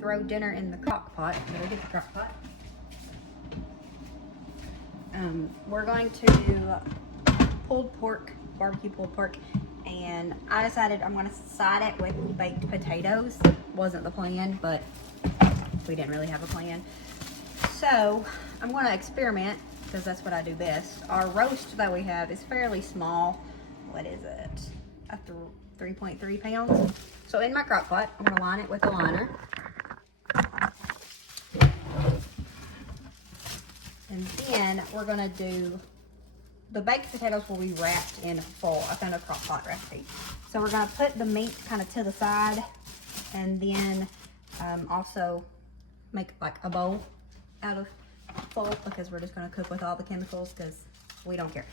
throw dinner in the crock pot. Better get the crock pot. We're going to do pulled pork, barbecue pulled pork, and I decided I'm going to side it with baked potatoes. Wasn't the plan, but we didn't really have a plan. So I'm going to experiment because that's what I do best. Our roast that we have is fairly small. What is it? 3.3 pounds. So in my crock pot, I'm going to line it with a liner. And then we're going to do, the baked potatoes will be wrapped in foil. I found a crock pot recipe. So we're going to put the meat kind of to the side, and then also make like a bowl out of foil, because we're just going to cook with all the chemicals because we don't care.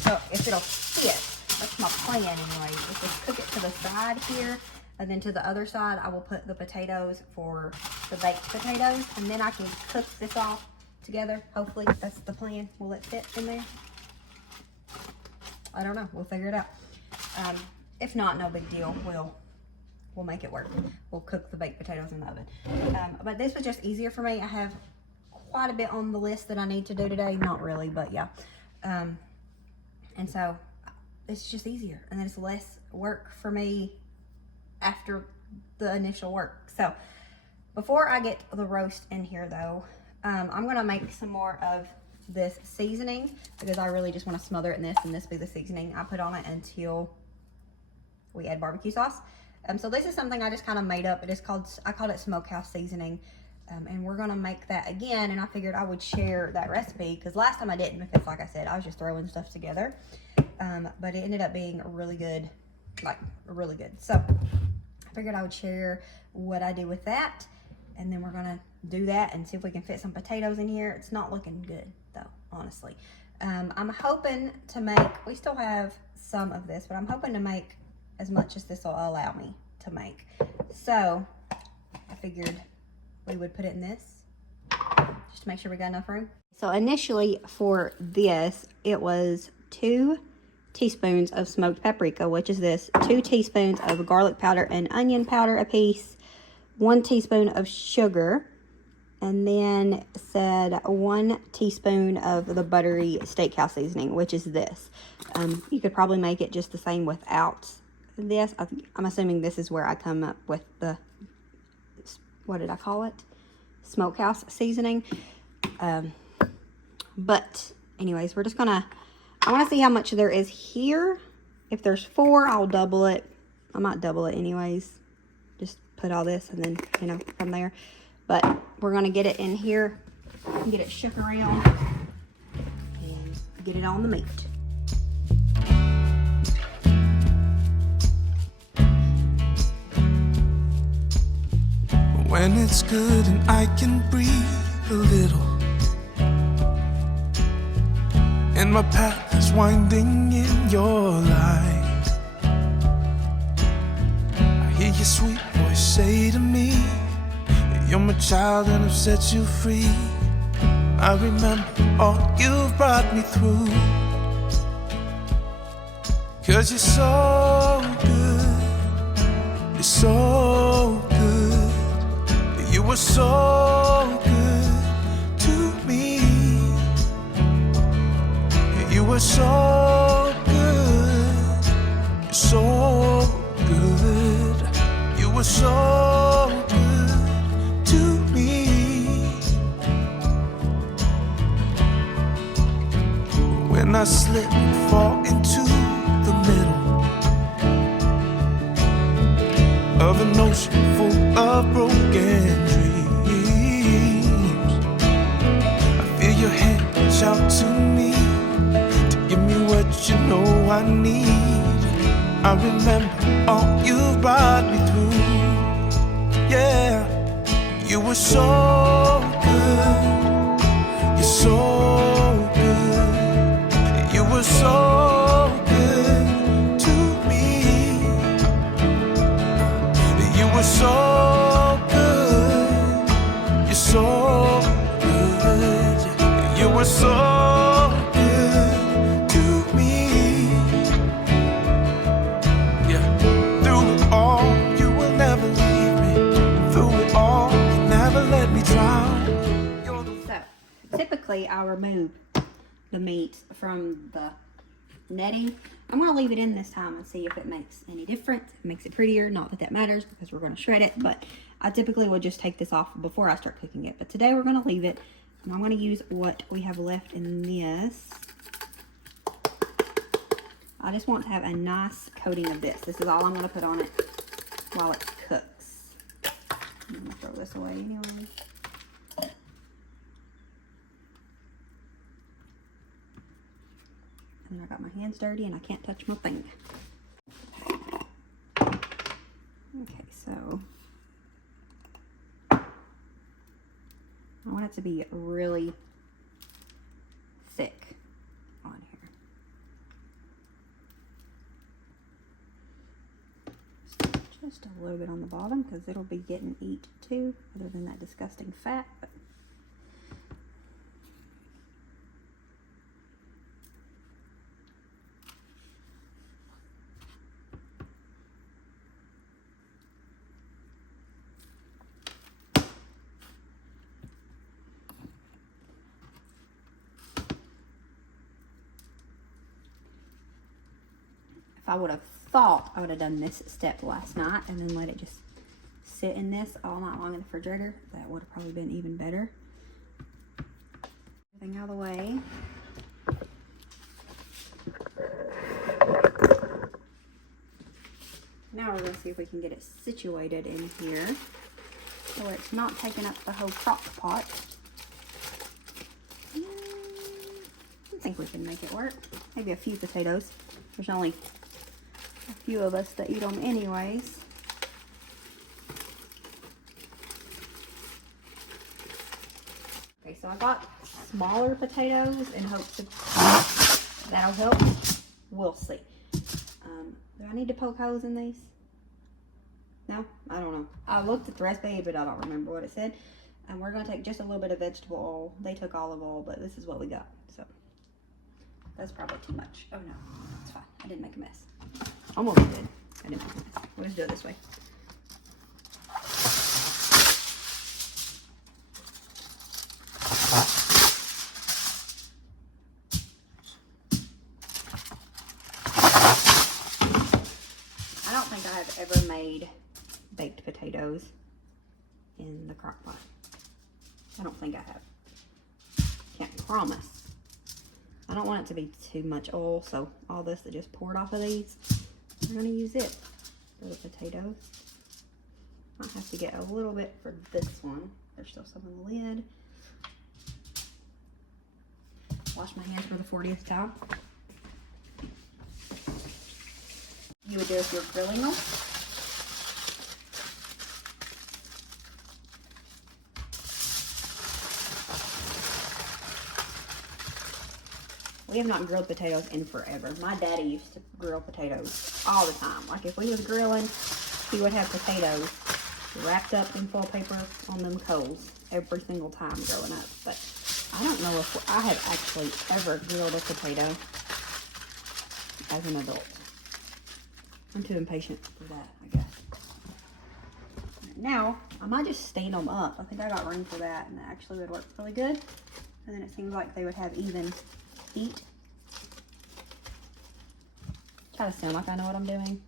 So if it'll fit, that's my plan anyway. Is just cook it to the side here, and then to the other side I will put the potatoes for the baked potatoes, and then I can cook this all together. Hopefully that's the plan. Will it fit in there? I don't know. We'll figure it out. If not, no big deal. We'll make it work. We'll cook the baked potatoes in the oven. But this was just easier for me. I have quite a bit on the list that I need to do today. Not really, but yeah. And so it's just easier, and then it's less work for me after the initial work. So before I get the roast in here though, I'm gonna make some more of this seasoning, because I really just want to smother it in this, and this be the seasoning I put on it until we add barbecue sauce. So this is something I just kind of made up. It is called, I called it smokehouse seasoning. And we're gonna make that again, and I figured I would share that recipe because last time I didn't, because like I said, I was just throwing stuff together. But it ended up being really good, like really good. So I figured I would share what I do with that, and then we're gonna do that and see if we can fit some potatoes in here. It's not looking good though, honestly. I'm hoping to make, we still have some of this, but I'm hoping to make as much as this will allow me to make. So I figured we would put it in this just to make sure we got enough room. So initially for this, it was 2 teaspoons of smoked paprika, which is this, 2 teaspoons of garlic powder and onion powder a piece, 1 teaspoon of sugar, and then said 1 teaspoon of the buttery steakhouse seasoning, which is this. You could probably make it just the same without this. I'm assuming this is where I come up with the, what did I call it? Smokehouse seasoning. But anyways, we're just gonna, I want to see how much there is here. If there's 4, I'll double it. I might double it anyways. Just put all this and then, you know, from there. But we're gonna get it in here and get it shook around and get it on the meat. When it's good and I can breathe a little, and my path is winding in your light, I hear your sweet voice say to me, you're my child and I've set you free. I remember all you've brought me through, 'cause you're so good, you're so good. You were so good to me. You were so good. You're so good. You were so good to me. When I slip and fall into the middle of an ocean full of broken dreams, I feel your hand reach out to me to give me what you know I need. I remember all you've brought me through. Yeah, you were so good. You're so good. You were so good to me. You were so good. You're so good. You were so good to me. Yeah, through it all, you will never leave quickly I remove the meat from the netting. I'm going to leave it in this time and see if it makes any difference. It makes it prettier. Not that that matters because we're going to shred it, but I typically would just take this off before I start cooking it. But today we're going to leave it, and I'm going to use what we have left in this. I just want to have a nice coating of this. This is all I'm going to put on it while it cooks. I'm going to throw this away anyway. And I got my hands dirty and I can't touch my thing. Okay, so I want it to be really thick on here. Just a little bit on the bottom because it'll be getting eat too, other than that disgusting fat. But I would have thought I would have done this step last night and then let it just sit in this all night long in the refrigerator. That would have probably been even better. Everything out of the way. Now we're going to see if we can get it situated in here so it's not taking up the whole crock pot. I think we can make it work. Maybe a few potatoes. There's only a few of us that eat them anyways. Okay, so I got smaller potatoes in hopes of that'll help. We'll see. Do I need to poke holes in these? No? I don't know. I looked at the recipe, but I don't remember what it said. And we're going to take just a little bit of vegetable oil. They took olive oil, but this is what we got. So that's probably too much. Oh no, it's fine. I didn't make a mess. Almost did. I didn't make a mess. We'll just do it this way. I don't think I have ever made baked potatoes in the crock pot. I don't think I have. Can't promise. I don't want it to be too much oil, so all this that just poured off of these, we're going to use it for the potatoes. Might have to get a little bit for this one. There's still some in the lid. Wash my hands for the 40th time. You would do if you're grilling them. We have not grilled potatoes in forever. My daddy used to grill potatoes all the time. Like if we was grilling, he would have potatoes wrapped up in foil paper on them coals every single time growing up. But I don't know if I have actually ever grilled a potato as an adult. I'm too impatient for that, I guess. Now, I might just stand them up. I think I got room for that, and that actually would work really good. And then it seems like they would have even heat. Try to sound like I know what I'm doing.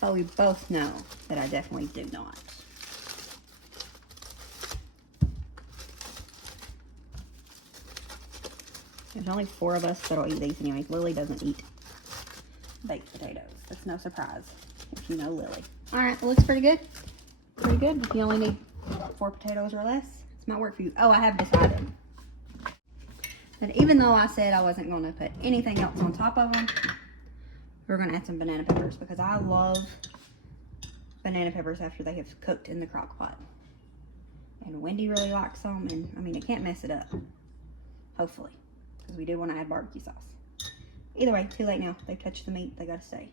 But we both know that I definitely do not. There's only 4 of us that'll eat these anyway. Lily doesn't eat baked potatoes. That's no surprise if you know Lily. Alright, it looks pretty good. Pretty good. If you only need 4 potatoes or less, this might work for you. Oh, I have decided that even though I said I wasn't going to put anything else on top of them, we're going to add some banana peppers because I love banana peppers after they have cooked in the crock pot. And Wendy really likes them, and I mean, it can't mess it up. Hopefully. Because we do want to add barbecue sauce. Either way, too late now. They've touched the meat. They got to stay.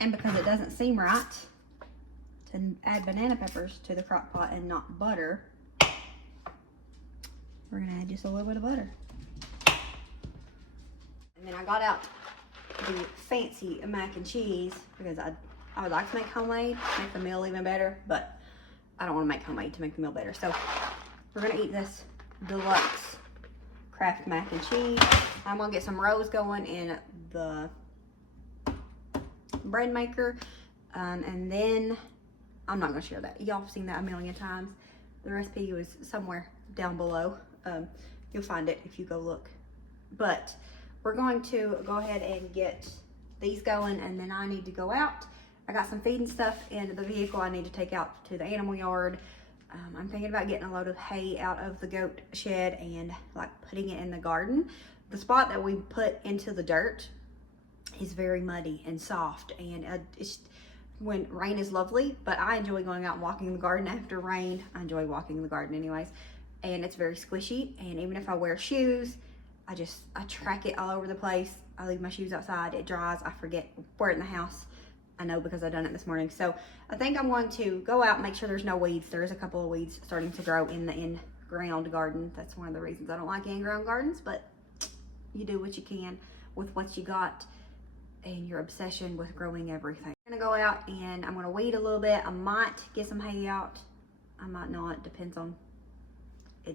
And because it doesn't seem right to add banana peppers to the crock pot and not butter, we're gonna add just a little bit of butter. And then I got out the fancy mac and cheese because I would like to make homemade, make the meal even better, but I don't want to make homemade to make the meal better. So we're gonna eat this deluxe Kraft mac and cheese. I'm gonna get some rows going in the bread maker, and then I'm not gonna share that. Y'all have seen that a million times. The recipe was somewhere down below. You'll find it if you go look. But we're going to go ahead and get these going, and then I need to go out. I got some feeding stuff in the vehicle I need to take out to the animal yard. I'm thinking about getting a load of hay out of the goat shed and like putting it in the garden. The spot that we put into the dirt is very muddy and soft, and it's when rain is lovely, but I enjoy going out and walking in the garden after rain. I enjoy walking in the garden anyways, and it's very squishy, and even if I wear shoes, I track it all over the place. I leave my shoes outside, it dries, I forget, wear it in the house. I know because I done it this morning. So I think I'm going to go out and make sure there's no weeds. There is a couple of weeds starting to grow in the in-ground garden. That's one of the reasons I don't like in-ground gardens, but you do what you can with what you got and your obsession with growing everything. I'm gonna go out and I'm gonna weed a little bit. I might get some hay out. I might not, it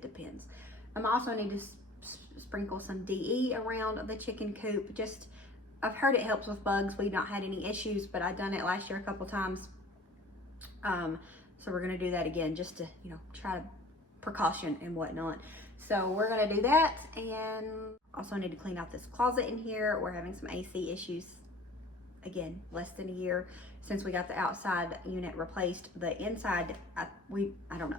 depends. I also need to sprinkle some DE around the chicken coop. I've heard it helps with bugs. We've not had any issues, but I've done it last year a couple times. So we're gonna do that again, just to, try to precaution and whatnot. So we're gonna do that, and also need to clean out this closet in here. We're having some AC issues. Again, less than a year since we got the outside unit replaced. The inside, I don't know.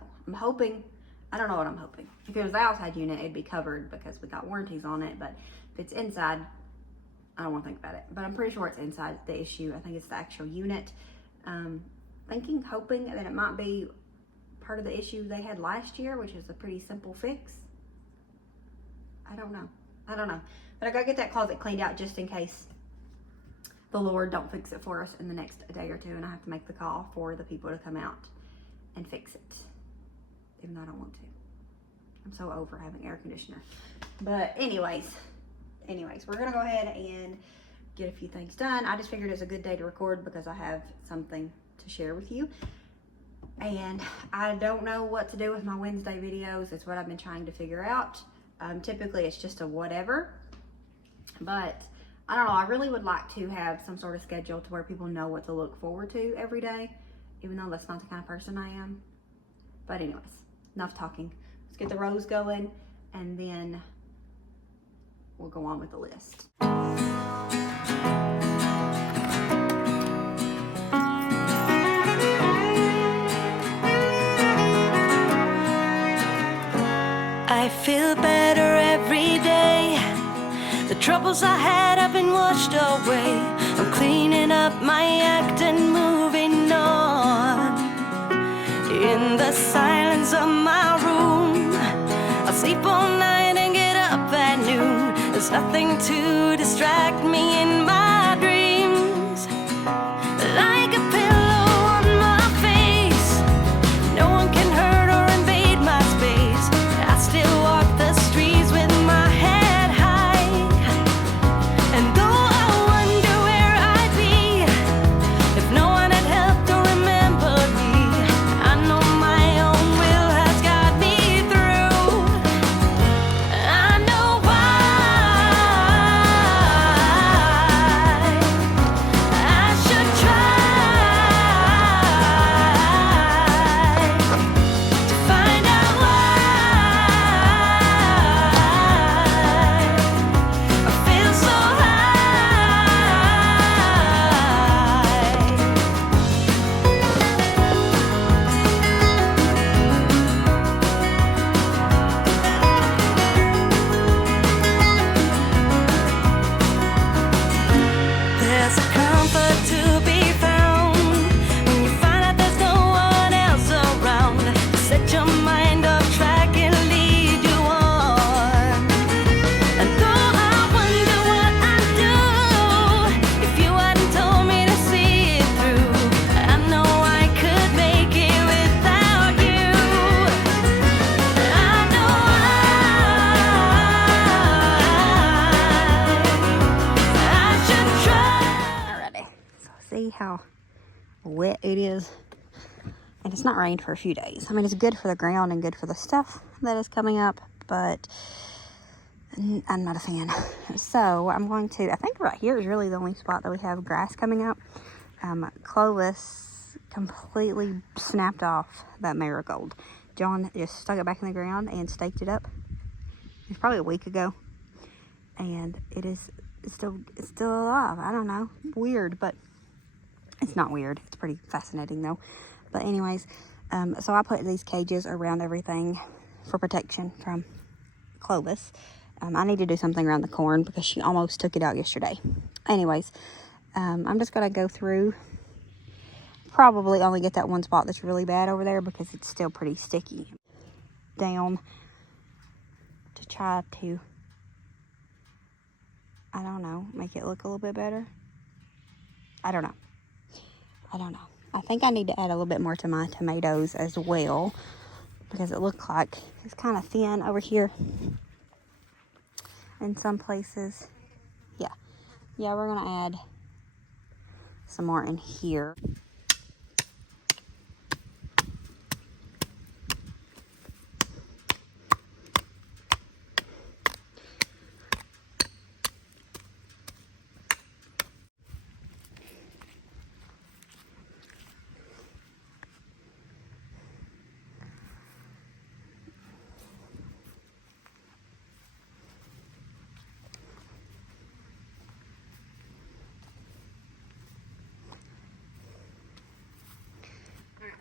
I don't know what I'm hoping. If it was the outside unit, it'd be covered because we got warranties on it, but if it's inside, I don't want to think about it, but I'm pretty sure it's inside the issue. I think it's the actual unit. Hoping that it might be part of the issue they had last year, which is a pretty simple fix. I don't know. But I gotta get that closet cleaned out just in case the Lord don't fix it for us in the next day or two, and I have to make the call for the people to come out and fix it, even though I don't want to. I'm so over having air conditioner. But anyways, we're gonna go ahead and get a few things done. I just figured it's a good day to record because I have something to share with you. And I don't know what to do with my Wednesday videos. It's what I've been trying to figure out. Typically it's just a whatever, but I don't know. I really would like to have some sort of schedule to where people know what to look forward to every day, even though that's not the kind of person I am. But anyways, enough talking. Let's get the rows going, and then we'll go on with the list. I feel better every day. The troubles I had have been washed away. I'm cleaning up my act and moving on. In the silence of my room, I'll sleep all night and get up at noon. There's nothing to distract me in my dreams. Like a pillow on my face, no one can hurt or invade my space. I still walk the streets with my head high, and though I wonder where I'd be if no one had helped or remembered me, I know my own will has got me through. I know why wet it is. And it's not rained for a few days. I mean, it's good for the ground and good for the stuff that is coming up, but I'm not a fan. So I'm going to, I think right here is really the only spot that we have grass coming up. Clovis completely snapped off that marigold. John just stuck it back in the ground and staked it up. It's probably a week ago. And it's still alive. I don't know. Weird, but it's not weird. It's pretty fascinating though. But anyways, so I put these cages around everything for protection from Clovis. I need to do something around the corn because she almost took it out yesterday. Anyways, I'm just going to go through. Probably only get that one spot that's really bad over there because it's still pretty sticky. Down to try to, I don't know, make it look a little bit better. I don't know. I think I need to add a little bit more to my tomatoes as well because it looks like it's kind of thin over here in some places. Yeah, we're gonna add some more in here.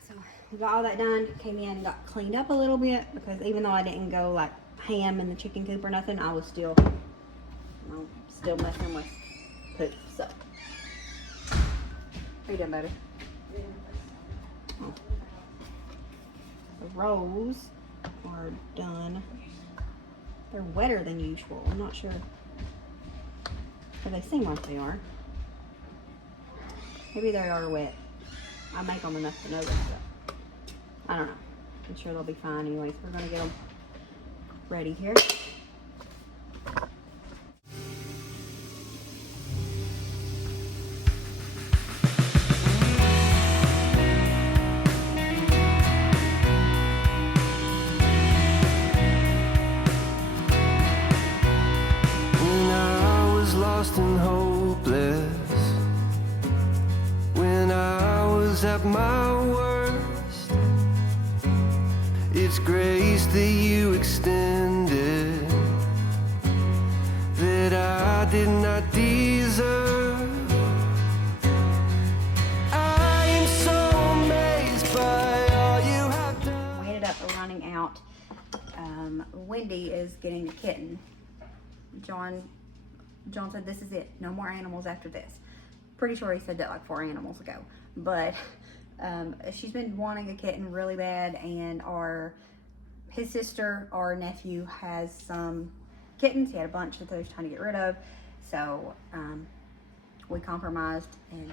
So we got all that done, came in and got cleaned up a little bit because even though I didn't go like ham in the chicken coop or nothing, I was still, still messing with poop. So, how you doing, baby? Oh. The rows are done. They're wetter than usual. I'm not sure, but they seem like they are. Maybe they are wet. I make them enough to know this stuff. I don't know. I'm sure they'll be fine anyways. We're gonna get them ready here. When I was lost and hopeless, when I was at my worst, it's grace that you extended that I did not deserve. I am so amazed by all you have done. We ended up running out. Wendy is getting a kitten. John said this is it. No more animals after this. Pretty sure he said that like 4 animals ago. But she's been wanting a kitten really bad, and his sister, our nephew, has some kittens. He had a bunch that he was trying to get rid of. So we compromised and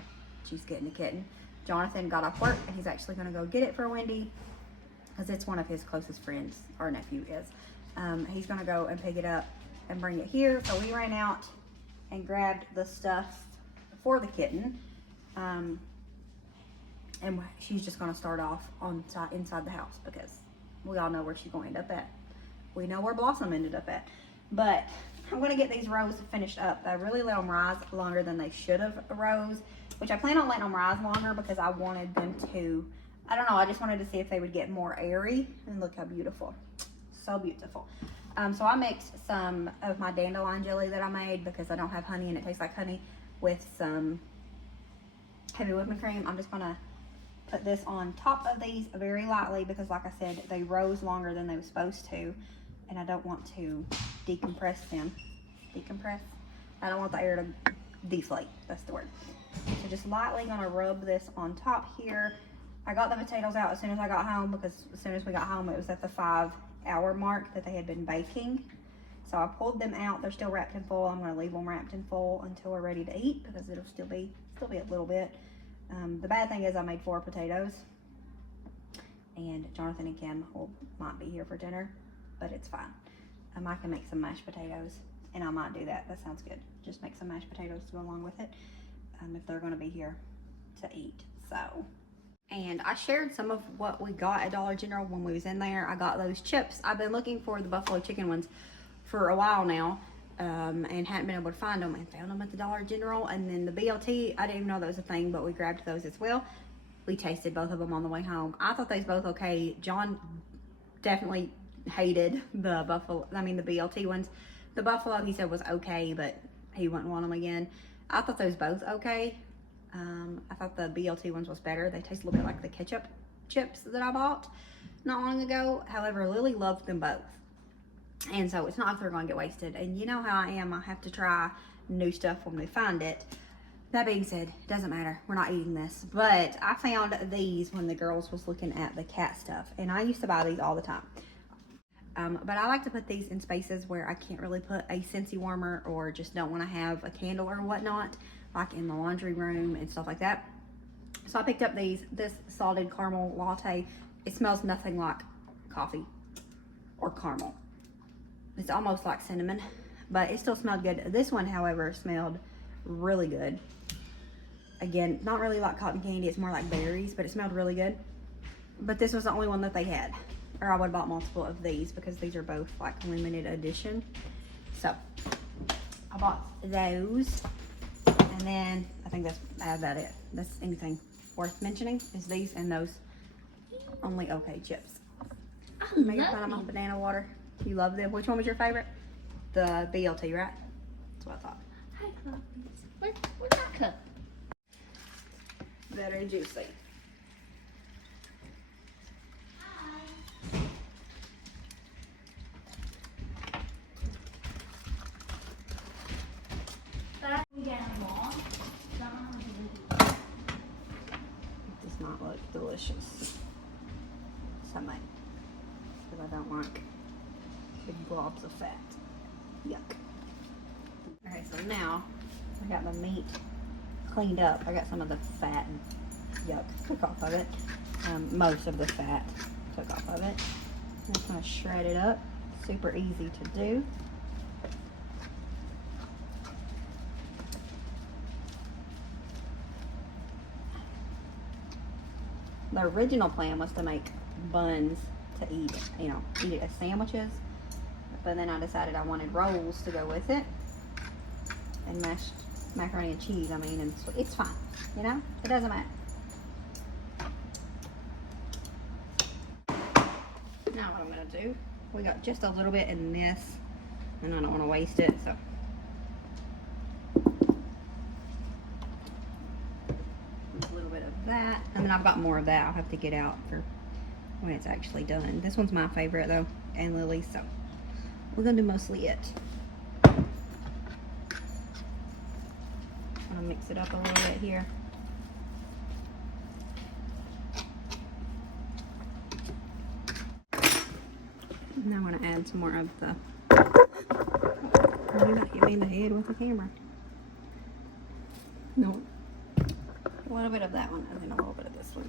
she's getting a kitten. Jonathan got off work and he's actually going to go get it for Wendy because it's one of his closest friends, our nephew is. He's going to go and pick it up and bring it here. So we ran out and grabbed the stuff for the kitten. And she's just going to start off inside the house because we all know where she's going to end up at. We know where Blossom ended up at. But I'm going to get these rows finished up. I really let them rise longer than they should have rose, which I plan on letting them rise longer because I wanted them to, I don't know, I just wanted to see if they would get more airy. And look how beautiful. So beautiful. So I mixed some of my dandelion jelly that I made because I don't have honey and it tastes like honey with some heavy whipping cream. I'm just going to put this on top of these very lightly because, like I said, they rose longer than they were supposed to, and I don't want to decompress them. Decompress? I don't want the air to deflate. That's the word. So just lightly gonna rub this on top here. I got the potatoes out as soon as I got home because as soon as we got home, it was at the 5-hour mark that they had been baking. So I pulled them out. They're still wrapped in foil. I'm gonna leave them wrapped in foil until we're ready to eat because it'll still be a little bit. The bad thing is I made 4 potatoes, and Jonathan and Kim might be here for dinner, but it's fine. I can make some mashed potatoes, and I might do that. That sounds good. Just make some mashed potatoes to go along with it if they're going to be here to eat. So, and I shared some of what we got at Dollar General when we was in there. I got those chips. I've been looking for the buffalo chicken ones for a while now, and hadn't been able to find them, and found them at the Dollar General. And then the BLT, I didn't even know that was a thing, but we grabbed those as well. We tasted both of them on the way home. I thought they was both okay. John definitely hated the BLT ones. The buffalo, he said, was okay, but he wouldn't want them again. I thought those both okay. I thought the BLT ones was better. They taste a little bit like the ketchup chips that I bought not long ago. However, Lily loved them both. And so it's not like they're going to get wasted. And you know how I am. I have to try new stuff when we find it. That being said, it doesn't matter. We're not eating this. But I found these when the girls was looking at the cat stuff. And I used to buy these all the time. But I like to put these in spaces where I can't really put a Scentsy warmer, or just don't want to have a candle or whatnot, like in the laundry room and stuff like that. So I picked up this salted caramel latte. It smells nothing like coffee or caramel. It's almost like cinnamon, but it still smelled good. This one, however, smelled really good. Again, not really like cotton candy. It's more like berries, but it smelled really good. But this was the only one that they had. Or I would have bought multiple of these, because these are both like limited edition. So I bought those, and then I think that's about it. That's anything worth mentioning is these and those only okay chips. Making fun of my banana water. You love them. Which one was your favorite? The BLT, right? That's what I thought. Hi, Cloppies. Where's that cup? Very juicy. It does not look delicious. So much. Because I don't like big blobs of fat. Yuck. Okay, so now I got the meat cleaned up. I got some of the fat and yuck took off of it. Most of the fat took off of it. I'm just gonna shred it up. Super easy to do. The original plan was to make buns to eat, eat it as sandwiches. But then I decided I wanted rolls to go with it. And mashed macaroni and cheese, and so it's fine, it doesn't matter. Now what I'm gonna do, we got just a little bit in this, and I don't want to waste it, so. A little bit of that, and then I've got more of that I'll have to get out for when it's actually done. This one's my favorite though, and Lily's, so we're gonna do mostly it. I'm gonna mix it up a little bit here. Now I'm gonna add some more of the. You're not hitting me in the head with the camera. No. A little bit of that one, and then a little bit of this one.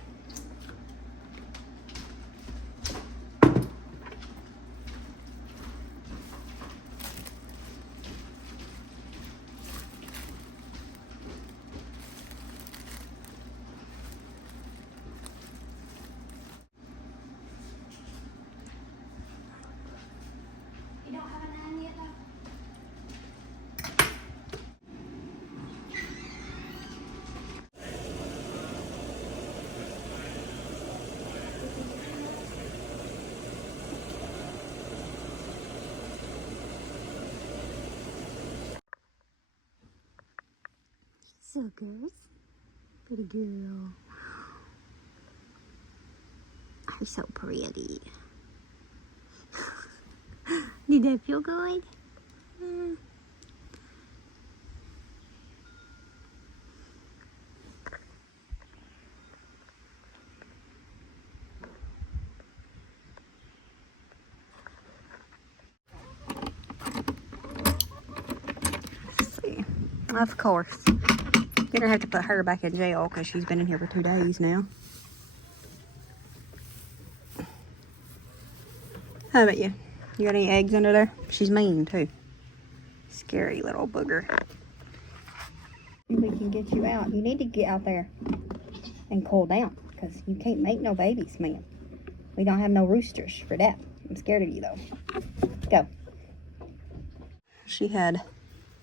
Suckers. Pretty girl. You're so pretty. Did that feel good? Let's see. Of course. Gonna have to put her back in jail because she's been in here for 2 days now. How about you? You got any eggs under there? She's mean too. Scary little booger. We can get you out. You need to get out there. and cool down, because you can't make no babies, man. We don't have no roosters for that. I'm scared of you, though. Go. She had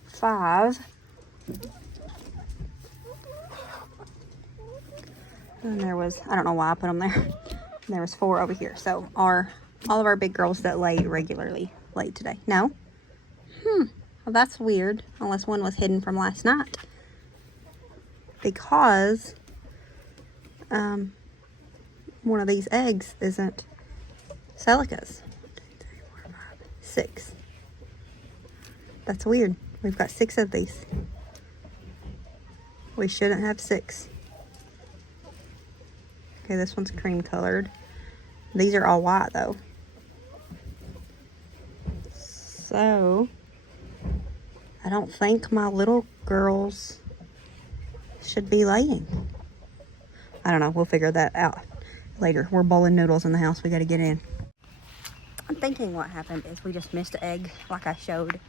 5. And there was, I don't know why I put them there. And there was 4 over here. So all of our big girls that lay regularly laid today. No? Well, that's weird. Unless one was hidden from last night. Because one of these eggs isn't ℂ𝕠𝕟𝕗𝕠𝕣𝕞𝕒𝕗. 6. That's weird. We've got 6 of these. We shouldn't have 6. Okay, this one's cream colored. These are all white though. So, I don't think my little girls should be laying. I don't know. We'll figure that out later. We're boiling noodles in the house. We got to get in. I'm thinking what happened is we just missed an egg like I showed.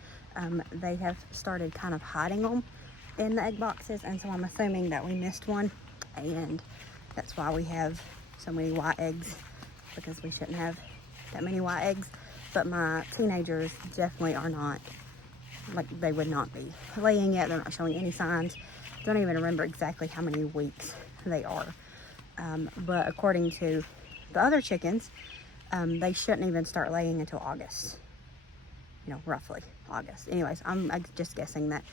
They have started kind of hiding them in the egg boxes, and so I'm assuming that we missed one, and that's why we have so many white eggs, because we shouldn't have that many white eggs. But my teenagers definitely are not, like, they would not be laying yet. They're not showing any signs. Don't even remember exactly how many weeks they are. But according to the other chickens, they shouldn't even start laying until August. You know, roughly August. Anyways, I'm just guessing that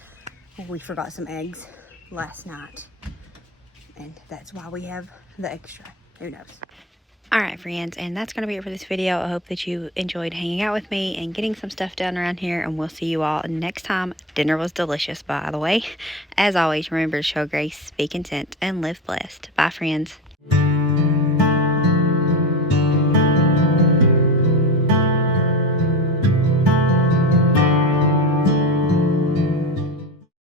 we forgot some eggs last night, and that's why we have the extra. Who knows? Alright friends, and that's going to be it for this video. I hope that you enjoyed hanging out with me and getting some stuff done around here, and we'll see you all next time. Dinner was delicious, by the way. As always, remember to show grace, be content, and live blessed. Bye friends.